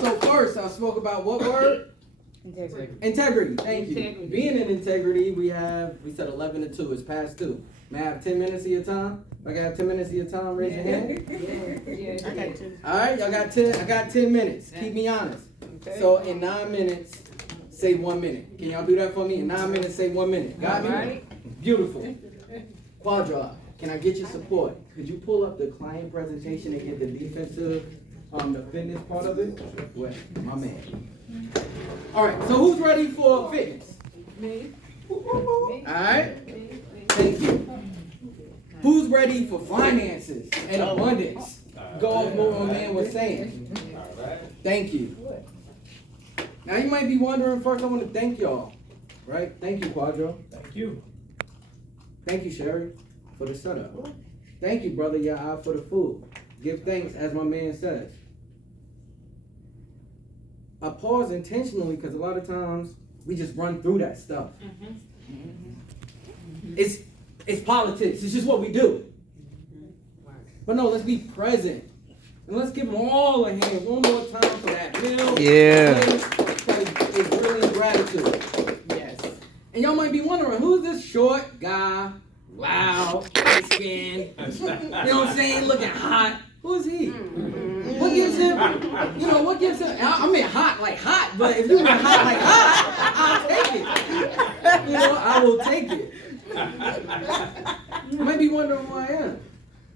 So first, I spoke about what word? Integrity. Integrity. Thank you. Integrity. Being in integrity, we said 11 to 2. It's past 2. May I have 10 minutes of your time? If I got 10 minutes of your time, raise your hand. Yeah. I got two. All right, y'all got 10. I got 10 minutes. Keep me honest. Okay. So in 9 minutes, say 1 minute. Can y'all do that for me? In 9 minutes, say 1 minute. Got me? Right. Beautiful. Quadra, can I get your support? Could you pull up the client presentation and get the defensive, the fitness part of it? Well, my man. All right, so who's ready for fitness? Me. All right, thank you. Who's ready for finances and abundance? Go off what my man was saying. Thank you. Now you might be wondering, first I want to thank y'all, right? Thank you, Quadro. Thank you. Thank you, Sherry, for the setup. Thank you, brother Ya'a, for the food. Give thanks, as my man says. I pause intentionally because a lot of times we just run through that stuff. It's politics. It's just what we do. But no, let's be present. And let's give them all a hand one more time for that meal. Yeah. It's really gratitude. Yes. And y'all might be wondering, who's this short guy, loud, light skin, you know what I'm saying, looking hot? Who is he? What gives him, what gives him, I mean hot like hot, but if you mean hot like hot, I'll take it. I will take it. You might be wondering who I am.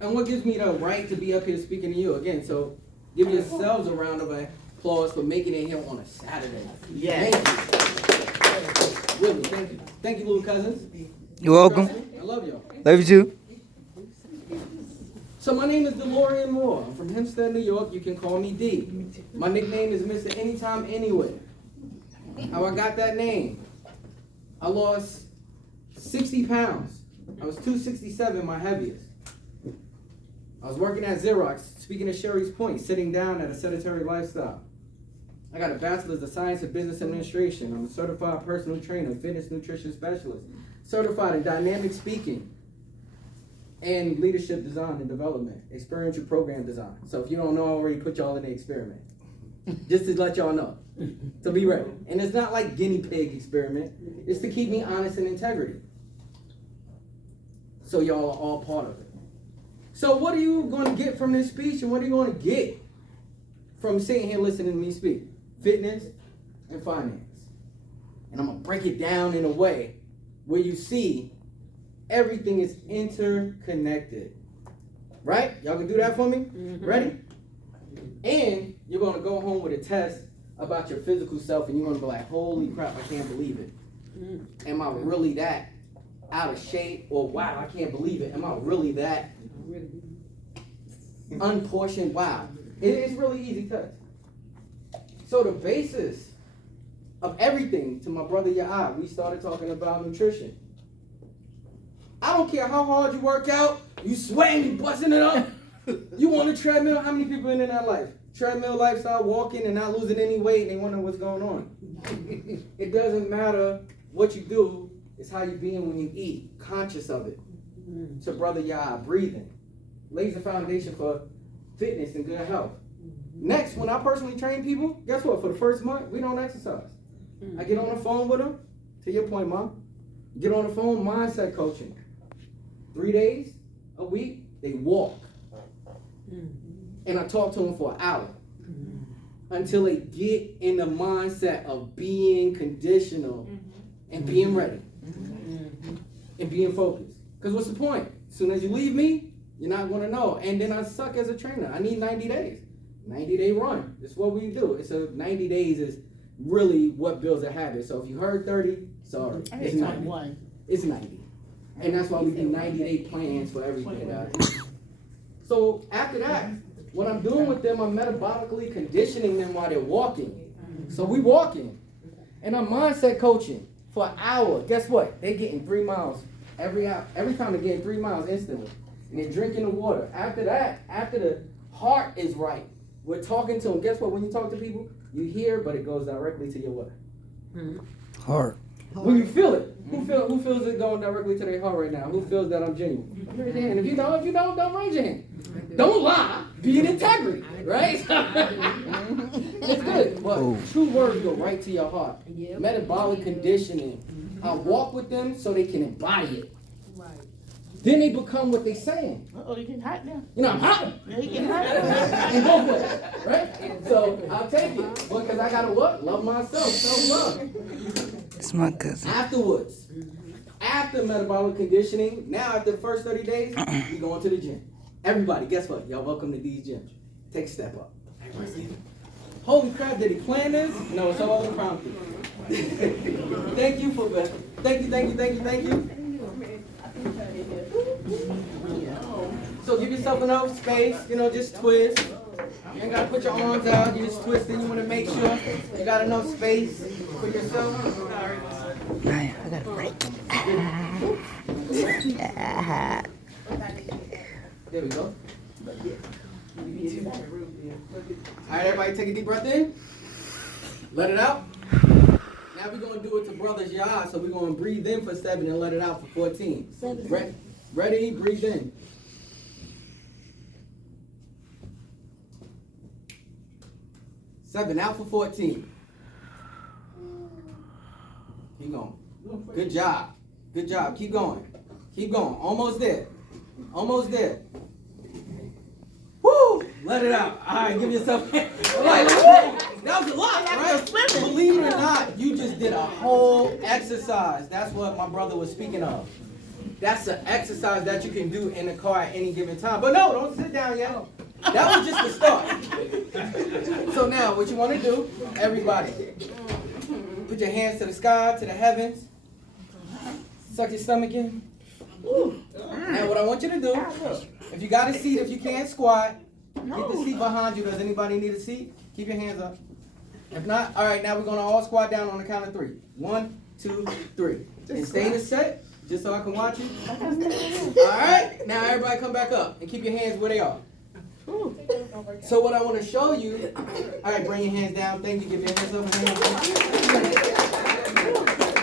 And what gives me the right to be up here speaking to you again. So give yourselves a round of applause for making it here on a Saturday. Yes. Thank you. Really, thank you. Thank you, little cousins. You're welcome. I love y'all. Love you too. So my name is DeLorean Moore. I'm from Hempstead, New York. You can call me D. My nickname is Mr. Anytime, Anywhere. How I got that name? I lost 60 pounds. I was 267, my heaviest. I was working at Xerox, speaking of Sherry's point, sitting down at a sedentary lifestyle. I got a bachelor's of science in business administration. I'm a certified personal trainer, fitness nutrition specialist, certified in dynamic speaking and leadership design and development, experiential program design. So if you don't know, I already put y'all in the experiment. Just to let y'all know, to be ready. And it's not like guinea pig experiment. It's to keep me honest and integrity. So y'all are all part of it. So what are you going to get from this speech, and what are you going to get from sitting here listening to me speak? Fitness and finance. And I'm going to break it down in a way where you see everything is interconnected. Right? Y'all can do that for me? Mm-hmm. Ready? And you're going to go home with a test about your physical self, and you're going to be like, holy crap, I can't believe it. Am I really that out of shape? Or wow, I can't believe it. Am I really that unportioned? Wow. It's really easy test. So the basis of everything, to my brother Ya'a, we started talking about nutrition. I don't care how hard you work out, you sweating, you busting it up. You on a treadmill, how many people in that life? Treadmill lifestyle, walking and not losing any weight, and they wonder what's going on. It doesn't matter what you do, it's how you being when you eat, conscious of it. So brother Ya'a, breathing lays the foundation for fitness and good health. Next, when I personally train people, guess what? For the first month, we don't exercise. I get on the phone with them, to your point, Mom. Get on the phone, mindset coaching. 3 days a week, they walk. And I talk to them for an hour until they get in the mindset of being conditional and being ready and being focused. Because what's the point? As soon as you leave me, you're not going to know. And then I suck as a trainer. I need 90 days. 90-day run. It's what we do. It's 90 days is really what builds a habit. So if you heard 30, sorry. It's 90. It's 90. And that's why we do 90-day plans for everything, guys. So after that, what I'm doing with them, I'm metabolically conditioning them while they're walking. So we walking. And I'm mindset coaching for an hour. Guess what? They're getting 3 miles every hour. Every time they're getting 3 miles instantly. And they're drinking the water. After that, after the heart is right, we're talking to them. Guess what? When you talk to people, you hear, but it goes directly to your what? Heart. When you feel it, who feels it going directly to their heart right now? Who feels that I'm genuine? Raise your hand. If you don't raise your hand. Don't lie. Be in integrity, right? It's good. But true words go right to your heart. Metabolic conditioning. I walk with them so they can embody it. Then they become what they saying. You getting hot now? You know, I'm hot. Yeah, you getting hot. In both ways, right? So I'll take it. Because I gotta what? Love myself. Self-love. It's my cousin. Afterwards, after metabolic conditioning, now after the first 30 days, we going to the gym. Everybody, guess what? Y'all welcome to these gyms. Take a step up. Holy crap, did he plan this? No, it's all impromptu. Thank you for that. Thank you. So give yourself enough space, just twist. You ain't gotta put your arms out, you just twist it. You wanna make sure you got enough space for yourself. I got a break. There we go. Alright, everybody take a deep breath in. Let it out. Now we're gonna do it to brothers Yah. So we're gonna breathe in for 7 and let it out for 14. Ready? Breathe in. Seven out for 14. Keep going. Good job. Keep going. Almost there. Woo! Let it out. All right, give yourself. Like, that was a lot, right? Believe it or not, you just did a whole exercise. That's what my brother was speaking of. That's an exercise that you can do in the car at any given time. But no, don't sit down yet. That was just the start. So now, what you want to do, everybody, put your hands to the sky, to the heavens. Suck your stomach in. Now, what I want you to do, if you got a seat, if you can't squat, get the seat behind you. Does anybody need a seat? Keep your hands up. If not, all right, now we're going to all squat down on the count of 3. 1, 2, 3. And stay in the set, just so I can watch you. All right, now everybody come back up and keep your hands where they are. So what I want to show you, all right, bring your hands down. Thank you. Give your hands up.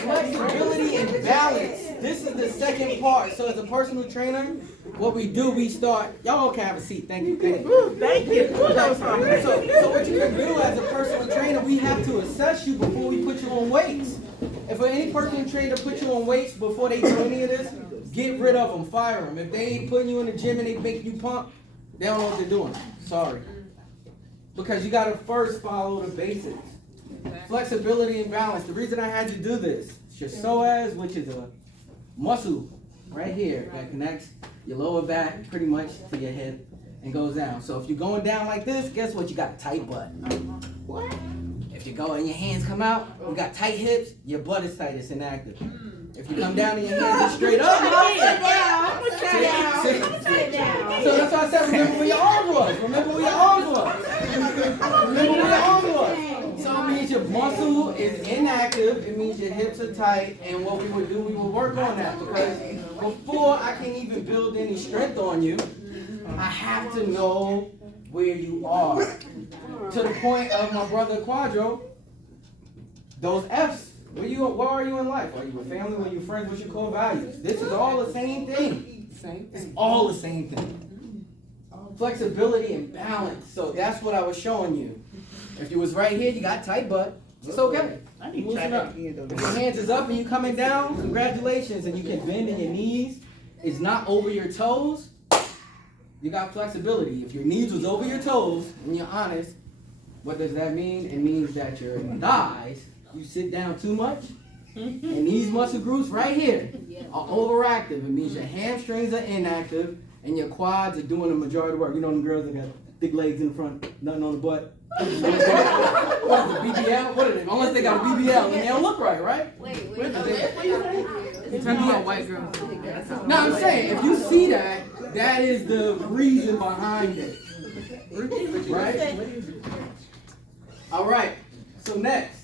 Flexibility and balance. This is the second part. So as a personal trainer, what we do, we start. Y'all can have a seat. Thank you. Thank you. So what you can do as a personal trainer, we have to assess you before we put you on weights. If any personal trainer put you on weights before they do any of this, get rid of them, fire them. If they ain't putting you in the gym and they make you pump, they don't know what they're doing. Sorry. Because you got to first follow the basics. Flexibility and balance. The reason I had you do this, it's your psoas, which is a muscle right here that connects your lower back pretty much to your hip and goes down. So if you're going down like this, guess what? You got a tight butt. What? If you go and your hands come out, you got tight hips, your butt is tight, it's inactive. If you come down and your hands are straight up, so that's why I said remember where your arms was. So it means your muscle is inactive, it means your hips are tight, and what we would do, we would work on that. Because before I can even build any strength on you, I have to know where you are. To the point of my brother Quadro, those F's. Where are you in life? Are you with family? Are you friends? What's your core values? This is all the same thing. It's all the same thing. Flexibility and balance. So that's what I was showing you. If you was right here, you got tight butt. It's okay. Loosen up. If your hands is up and you coming down, congratulations. And you can bend in your knees. It's not over your toes. You got flexibility. If your knees was over your toes, and you're honest, what does that mean? It means that your thighs, you sit down too much, and these muscle groups right here are overactive. It means your hamstrings are inactive, and your quads are doing the majority of the work. You know them girls that got big legs in the front, nothing on the butt. What is it, BBL? What is it? Unless they got a BBL, and they don't look right? You're talking about white girls. No, I'm saying, if you see that, that is the reason behind it. Right? All right, so next.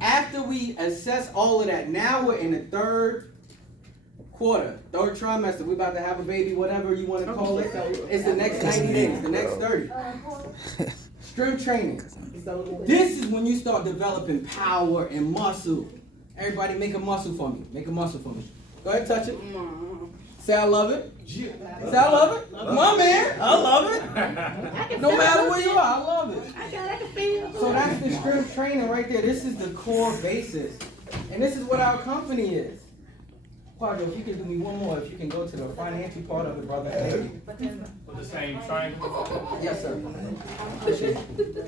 After we assess all of that, now we're in the third trimester. We're about to have a baby, whatever you want to call it. It's the next 90 days, the next 30. Strength training. This is when you start developing power and muscle. Everybody make a muscle for me. Make a muscle for me. Go ahead, touch it. Say I love it. Say I love it. My man, I love it. No matter where you are, I love it. I can feel. So that's the strength training right there. This is the core basis. And this is what our company is. Quadro, if you can do me one more, if you can go to the financial part of it, brother. Thank you. With the same triangle? Yes, sir. Appreciate it.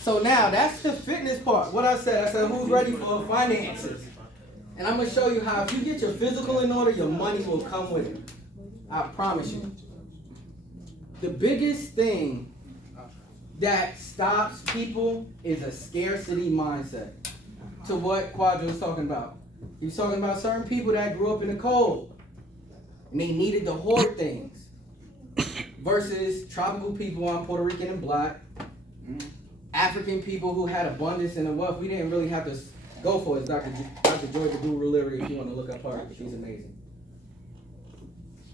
So now that's the fitness part. What I said who's ready for finances? And I'm gonna show you how if you get your physical in order, your money will come with it. I promise you. The biggest thing that stops people is a scarcity mindset. To what Quadro was talking about. He was talking about certain people that grew up in the cold and they needed to hoard things versus tropical people, I'm Puerto Rican and black, African people who had abundance and wealth. We didn't really have to go for it. It's Dr. Georgia Guru-Leary, if you want to look up her, she's amazing.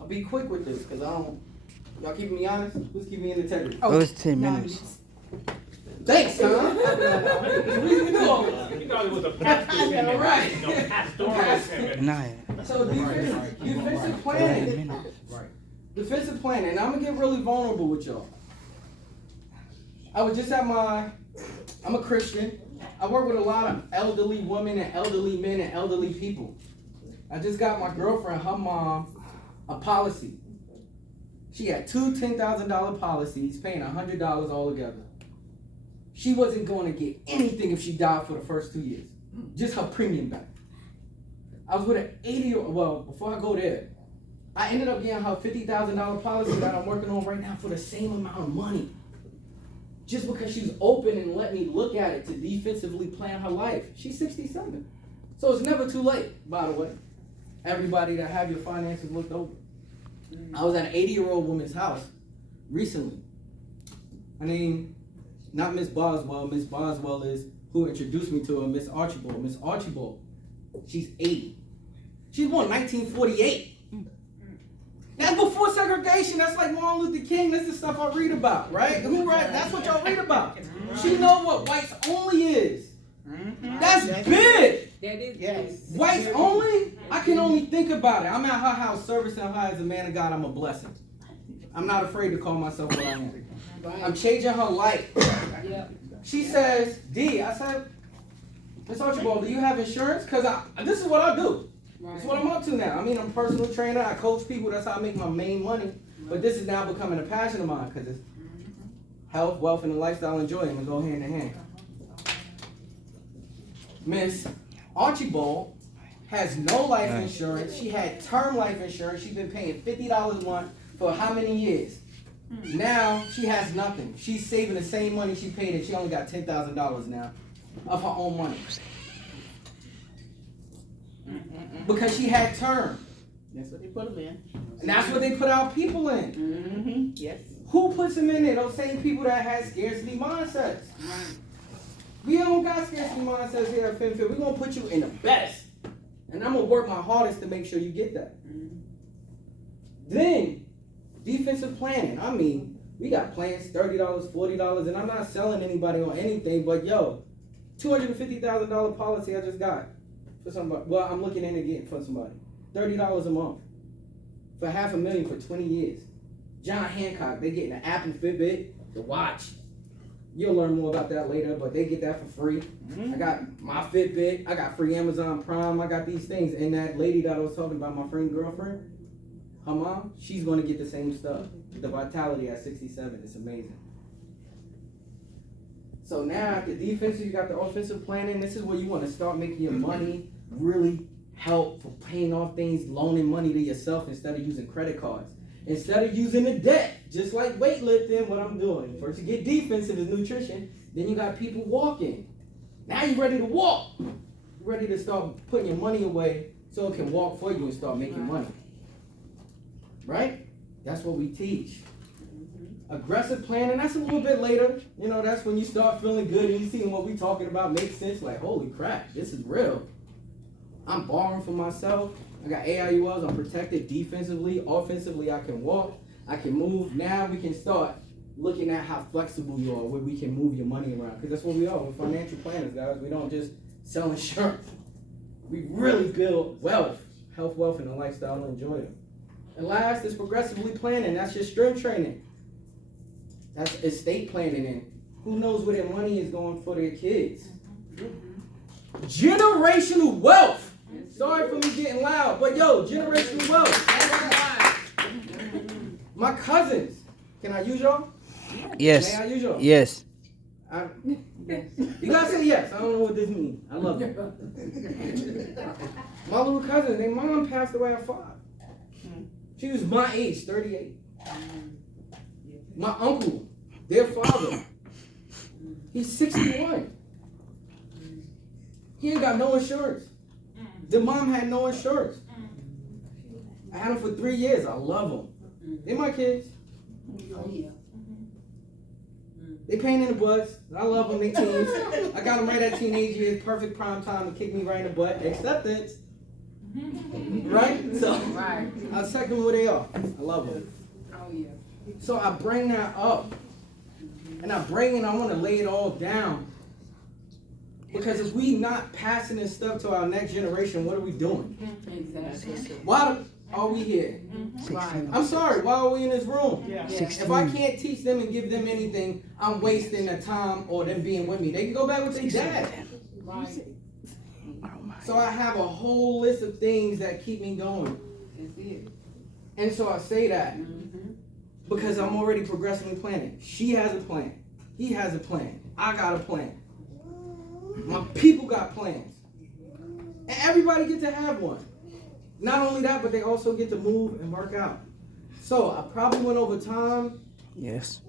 I'll be quick with this because y'all keeping me honest? Who's keeping me in integrity? Oh, it's 10 minutes. Thanks, huh? You thought it was a pastor. Right. Pastoral. Nah. So defensive 11 planning. minutes. Defensive planning. And I'm going to get really vulnerable with y'all. I was just I'm a Christian. I work with a lot of elderly women and elderly men and elderly people. I just got my girlfriend, her mom, a policy. She had two $10,000 policies, paying $100 all together. She wasn't going to get anything if she died for the first 2 years. Just her premium back. I was with an 80-year-old, well, before I go there, I ended up getting her $50,000 policy that I'm working on right now for the same amount of money. Just because she's open and let me look at it to defensively plan her life. She's 67. So it's never too late, by the way. Everybody that have your finances looked over. I was at an 80-year-old woman's house recently. Her name, not Miss Boswell. Miss Boswell is who introduced me to her, Miss Archibald. Miss Archibald, she's 80. She was born in 1948. That's before segregation. That's like Martin Luther King. That's the stuff I read about, right? That's what y'all read about. She know what whites only is. That's big. That is Yes. Whites only? I can only think about it. I'm at her house servicing her as a man of God. I'm a blessing. I'm not afraid to call myself what I am. I'm changing her life. She says, D, I said, Miss Archibald, do you have insurance? Because this is what I do. That's what I'm up to now. I mean, I'm a personal trainer. I coach people. That's how I make my main money. But this is now becoming a passion of mine because it's health, wealth, and the lifestyle enjoyment go hand in hand. Miss Archibald has no life insurance. She had term life insurance. She's been paying $50 a month for how many years? Now she has nothing. She's saving the same money she paid, and she only got $10,000 now of her own money. Because she had term. That's what they put them in. And that's what they put our people in. Mm-hmm. Yes. Who puts them in there? Those same people that had scarcity mindsets. We don't got scarcity mindsets here at FinFit. We're going to put you in the best. And I'm going to work my hardest to make sure you get that. Then, defensive planning. I mean, we got plans, $30, $40, and I'm not selling anybody on anything, but yo, $250,000 policy I just got for somebody. Well, I'm looking into getting for somebody. $30 a month for $500,000 for 20 years. John Hancock, they getting an Apple Fitbit, the watch. You'll learn more about that later, but they get that for free. I got my Fitbit, I got free Amazon Prime, I got these things. And that lady that I was talking about, my friend girlfriend, her mom, she's going to get the same stuff. The Vitality at 67, it's amazing. So now at the defensive, you got the offensive planning. This is where you want to start making your money really help for paying off things, loaning money to yourself instead of using credit cards. Instead of using the debt, just like weightlifting, what I'm doing. First you get defensive is nutrition, then you got people walking. Now you're ready to walk. You're ready to start putting your money away so it can walk for you and start making money. Right? That's what we teach. Aggressive planning, that's a little bit later. You know, that's when you start feeling good and you see what we talking about makes sense. Like, holy crap, this is real. I'm borrowing for myself. I got AIULs, I'm protected defensively. Offensively, I can walk, I can move. Now we can start looking at how flexible you are, where we can move your money around. Because that's what we are. We're financial planners, guys. We don't just sell insurance. We really build wealth, health, wealth, and a lifestyle to enjoy it. And last is progressively planning. That's your strength training. That's estate planning, and who knows where their money is going for their kids. Generational wealth. Sorry for me getting loud, but yo, generational wealth. My cousins. Can I use y'all? Yes. May I use y'all? Yes. You gotta say yes. I don't know what this means. I love it. My little cousin, their mom passed away at 5. She was my age, 38. My uncle, their father, he's 61. He ain't got no insurance. The mom had no insurance. I had them for 3 years. I love them. They're my kids. Oh, yeah. They pain in the butts. I love them. They teens. I got them right at teenage years. Perfect prime time to kick me right in the butt. Acceptance. Right? So Right. I'll check them where they are. I love them. Oh, yeah. So I bring that up. And I want to lay it all down. Because if we not passing this stuff to our next generation, what are we doing? Exactly. Why are we here? Right. I'm sorry, why are we in this room? Yeah. If I can't teach them and give them anything, I'm wasting the time or them being with me. They can go back with their dad. Right. So I have a whole list of things that keep me going. That's it. And so I say that because I'm already progressively planning. She has a plan. He has a plan. I got a plan. My people got plans. And everybody get to have one. Not only that, but they also get to move and work out. So I probably went over time. Yes.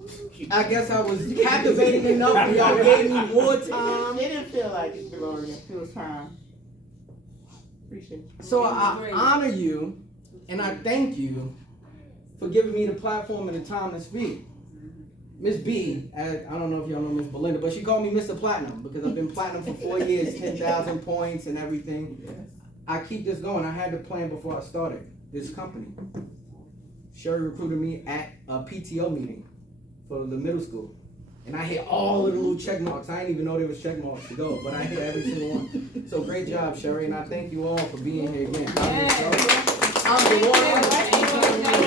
I guess I was captivating enough and y'all gave me more time. It didn't feel like it, Gloria. It was time. Appreciate it. So It was I great. honor you and I thank you for giving me the platform and the time to speak. Miss B, I don't know if y'all know Miss Belinda, but she called me Mr. Platinum because I've been platinum for 4 years, 10,000 points and everything. I keep this going. I had the plan before I started this company. Sherry recruited me at a PTO meeting for the middle school. And I hit all of the little check marks. I didn't even know there was check marks to go, but I hit every single one. So great job, Sherry, and I thank you all for being here again. I'm the one.